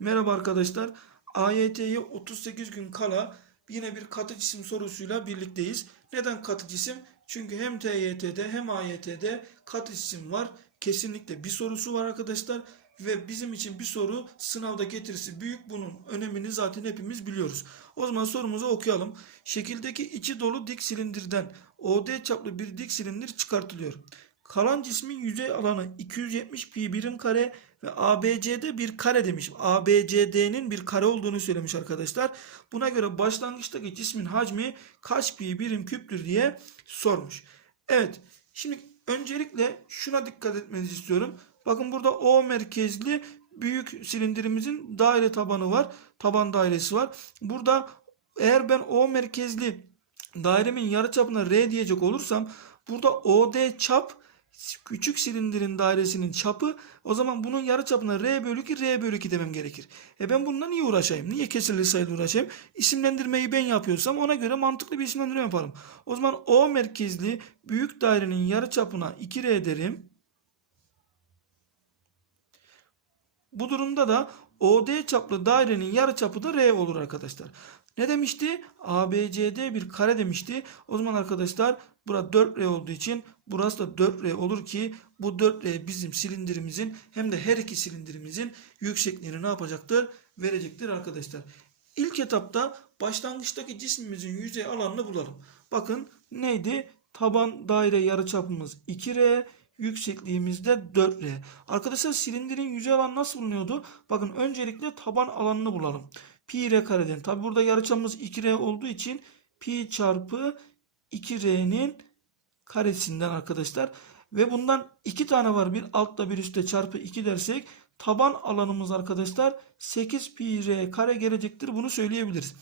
Merhaba arkadaşlar. AYT'ye 38 gün kala yine bir katı cisim sorusuyla birlikteyiz. Neden katı cisim? Çünkü hem TYT'de hem AYT'de katı cisim var. Kesinlikle bir sorusu var arkadaşlar. Ve bizim için bir soru sınavda getirisi büyük. Bunun önemini zaten hepimiz biliyoruz. O zaman sorumuzu okuyalım. Şekildeki içi dolu dik silindirden OD çaplı bir dik silindir çıkartılıyor. Kalan cismin yüzey alanı 270 pi birim kare ve ABC'de bir kare demiş. ABCD'nin bir kare olduğunu söylemiş arkadaşlar. Buna göre başlangıçtaki cismin hacmi kaç pi birim küptür diye sormuş. Evet. Şimdi öncelikle şuna dikkat etmenizi istiyorum. Bakın burada O merkezli büyük silindirimizin daire tabanı var. Taban dairesi var. Burada eğer ben O merkezli dairemin yarıçapına R diyecek olursam burada OD çap küçük silindirin dairesinin çapı o zaman bunun yarıçapına R bölü 2 R bölü 2 demem gerekir. E ben bununla niye uğraşayım? Niye kesirli sayıyla uğraşayım? İsimlendirmeyi ben yapıyorsam ona göre mantıklı bir isimlendirme yaparım. O zaman O merkezli büyük dairenin yarıçapına 2R derim. Bu durumda da OD çaplı dairenin yarıçapı da R olur arkadaşlar. Ne demişti? ABCD bir kare demişti. O zaman arkadaşlar burada 4R olduğu için burası da 4R olur ki bu 4R bizim silindirimizin hem de her iki silindirimizin yüksekliğini ne yapacaktır? Verecektir arkadaşlar. İlk etapta başlangıçtaki cismimizin yüzey alanını bulalım. Bakın neydi? Taban daire yarıçapımız 2R, yüksekliğimiz de 4R. Arkadaşlar silindirin yüzey alanı nasıl bulunuyordu? Bakın öncelikle taban alanını bulalım. Pi r kareden. Tabi burada yarıçapımız 2r olduğu için pi çarpı 2r'nin karesinden arkadaşlar. Ve bundan iki tane var. Bir altta bir üstte çarpı 2 dersek taban alanımız arkadaşlar 8 pi r kare gelecektir. Bunu söyleyebiliriz.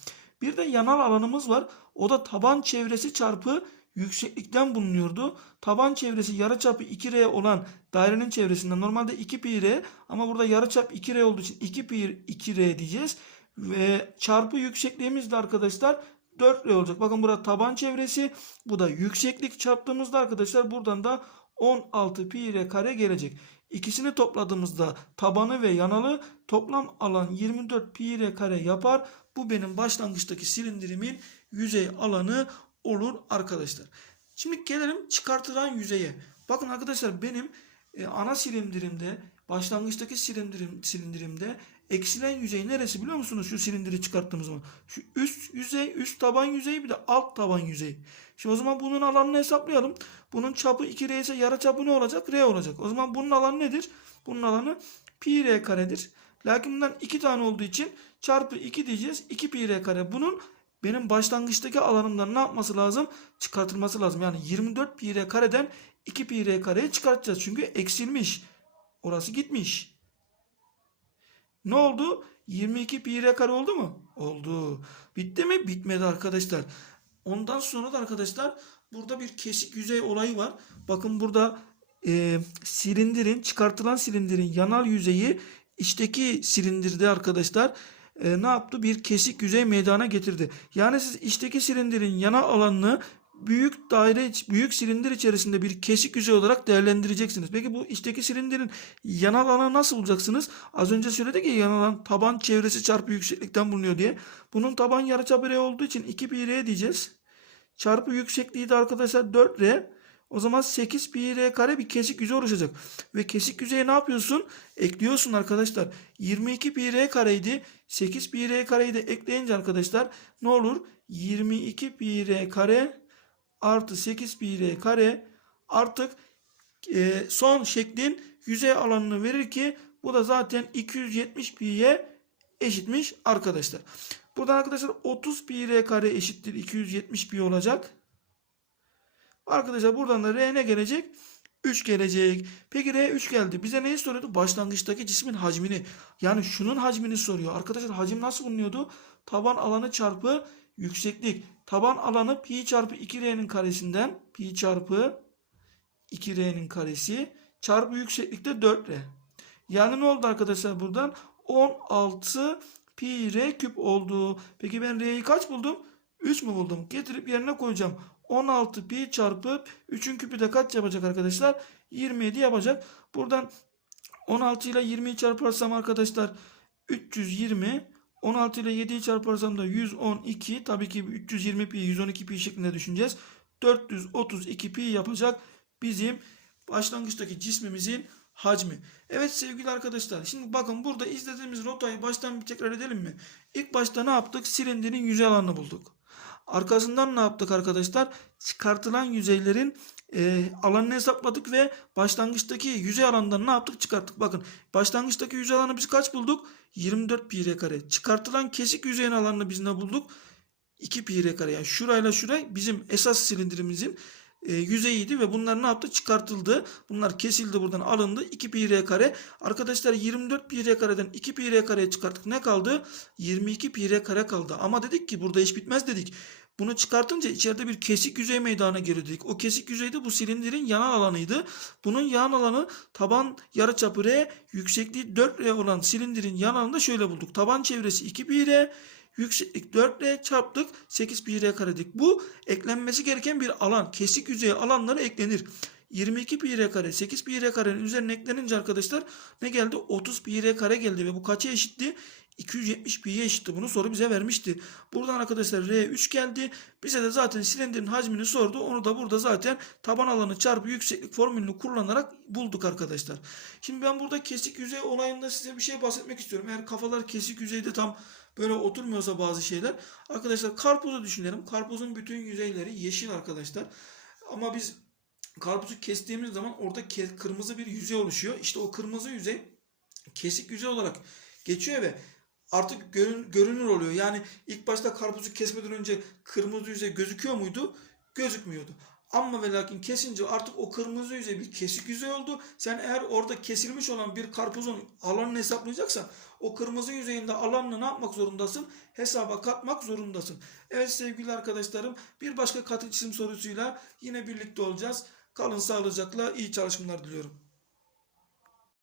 Bir de yanal alanımız var. O da taban çevresi çarpı yükseklikten bulunuyordu. Taban çevresi yarıçapı 2r olan dairenin çevresinden normalde 2 pi r ama burada yarıçap 2r olduğu için 2 pi 2r diyeceğiz. Ve çarpı yüksekliğimiz de arkadaşlar 4R olacak. Bakın burada taban çevresi. Bu da yükseklik çarptığımızda arkadaşlar buradan da 16 pi r kare gelecek. İkisini topladığımızda tabanı ve yanalı toplam alan 24 pi r kare yapar. Bu benim başlangıçtaki silindirimin yüzey alanı olur arkadaşlar. Şimdi gelelim çıkartılan yüzeye. Bakın arkadaşlar benim e, ana silindirimde başlangıçtaki silindirim, silindirimde eksilen yüzey neresi biliyor musunuz? Şu silindiri çıkarttığımız zaman. Şu üst yüzey, üst taban yüzeyi bir de alt taban yüzeyi. Şimdi o zaman bunun alanını hesaplayalım. Bunun çapı 2R ise yarı çapı ne olacak? R olacak. O zaman bunun alanı nedir? Bunun alanı pi r karedir. Lakin bundan 2 tane olduğu için çarpı 2 diyeceğiz. 2 pi r kare. Bunun benim başlangıçtaki alanımdan ne yapması lazım? Çıkartılması lazım. Yani 24 pi r kareden 2 pi r kareyi çıkartacağız. Çünkü eksilmiş. Orası gitmiş. Ne oldu? 22 pi r kare oldu mu? Oldu. Bitti mi? Bitmedi arkadaşlar. Ondan sonra da arkadaşlar burada bir kesik yüzey olayı var. Bakın burada e, silindirin çıkartılan silindirin yanal yüzeyi içteki silindirde arkadaşlar e, ne yaptı? Bir kesik yüzey meydana getirdi. Yani siz içteki silindirin yana alanını büyük daire büyük silindir içerisinde bir kesik yüzey olarak değerlendireceksiniz. Peki bu içteki silindirin yanal alanı nasıl bulacaksınız? Az önce söyledik ya yanal alan taban çevresi çarpı yükseklikten bulunuyor diye. Bunun taban yarıçapı r olduğu için 2 pi r diyeceğiz. Çarpı yüksekliği de arkadaşlar 4r. O zaman 8 pi r kare bir kesik yüzey oluşacak. Ve kesik yüzeye ne yapıyorsun? Ekliyorsun arkadaşlar. 22 pi r kareydi. 8 pi r kareyi de ekleyince arkadaşlar ne olur? 22 pi r kare artı 8 pi r kare artık e, son şeklin yüzey alanını verir ki bu da zaten 270 pi'ye eşitmiş arkadaşlar. Buradan arkadaşlar 30 pi r kare eşittir 270 pi olacak. Arkadaşlar buradan da r ne gelecek? 3 gelecek. Peki R 3 geldi. Bize neyi soruyordu? Başlangıçtaki cismin hacmini. Yani şunun hacmini soruyor. Arkadaşlar hacim nasıl bulunuyordu? Taban alanı çarpı yükseklik. Taban alanı pi çarpı 2R'nin karesinden pi çarpı 2R'nin karesi çarpı yükseklikte 4R. Yani ne oldu arkadaşlar buradan? 16 pi R küp oldu. Peki ben R'yi kaç buldum? 3 mü buldum? Getirip yerine koyacağım. 16 pi çarpı 3'ün küpü de kaç yapacak arkadaşlar? 27 yapacak. Buradan 16 ile 20'yi çarparsam arkadaşlar 320 16 ile 7'yi çarparsam da 112 tabii ki 320 pi 112 pi şeklinde düşüneceğiz. 432 pi yapacak bizim başlangıçtaki cismimizin hacmi. Evet sevgili arkadaşlar şimdi bakın burada izlediğimiz rotayı baştan bir tekrar edelim mi? İlk başta ne yaptık? Silindirin yüzey alanını bulduk. Arkasından ne yaptık arkadaşlar? Çıkartılan yüzeylerin e, alanını hesapladık ve başlangıçtaki yüzey alanından ne yaptık? Çıkarttık. Bakın başlangıçtaki yüzey alanı biz kaç bulduk? 24 pi r kare. Çıkartılan kesik yüzeyin alanını biz ne bulduk? 2 pi r kare. Yani şurayla şuray bizim esas silindirimizin e, yüzeyiydi ve bunlar ne yaptı? Çıkartıldı. Bunlar kesildi buradan alındı. 2 pi r kare. Arkadaşlar 24 pi r kareden 2 pi r kareye çıkarttık. Ne kaldı? 22 pi r kare kaldı. Ama dedik ki burada iş bitmez dedik. Bunu çıkartınca içeride bir kesik yüzey meydana geliyor. O kesik yüzeyde bu silindirin yanal alanıydı. Bunun yan alanı taban yarıçapı r, yüksekliği 4r olan silindirin yan alanını da şöyle bulduk. Taban çevresi 2 pi r, yükseklik 4r çarptık 8 pi r karedik. Bu eklenmesi gereken bir alan. Kesik yüzey alanları eklenir. 22 pi r kare 8 pi r karenin üzerine eklenince arkadaşlar ne geldi? 30 pi r kare geldi ve bu kaça eşitti? 270 pi'ye eşitti. Bunu soru bize vermişti. Buradan arkadaşlar R3 geldi. Bize de zaten silindirin hacmini sordu. Onu da burada zaten taban alanı çarpı yükseklik formülünü kullanarak bulduk arkadaşlar. Şimdi ben burada kesik yüzey olayında size bir şey bahsetmek istiyorum. Eğer kafalar kesik yüzeyde tam böyle oturmuyorsa bazı şeyler. Arkadaşlar karpuzu düşünelim. Karpuzun bütün yüzeyleri yeşil arkadaşlar. Ama biz karpuzu kestiğimiz zaman orada kırmızı bir yüzey oluşuyor. İşte o kırmızı yüzey kesik yüzey olarak geçiyor ve artık görün, görünür oluyor. Yani ilk başta karpuzu kesmeden önce kırmızı yüzey gözüküyor muydu? Gözükmüyordu. Ama ve lakin kesince artık o kırmızı yüzey bir kesik yüzey oldu. Sen eğer orada kesilmiş olan bir karpuzun alanını hesaplayacaksan o kırmızı yüzeyinde alanını ne yapmak zorundasın? Hesaba katmak zorundasın. Evet sevgili arkadaşlarım bir başka katı çizim sorusuyla yine birlikte olacağız. Kalın sağlıcakla iyi çalışmalar diliyorum.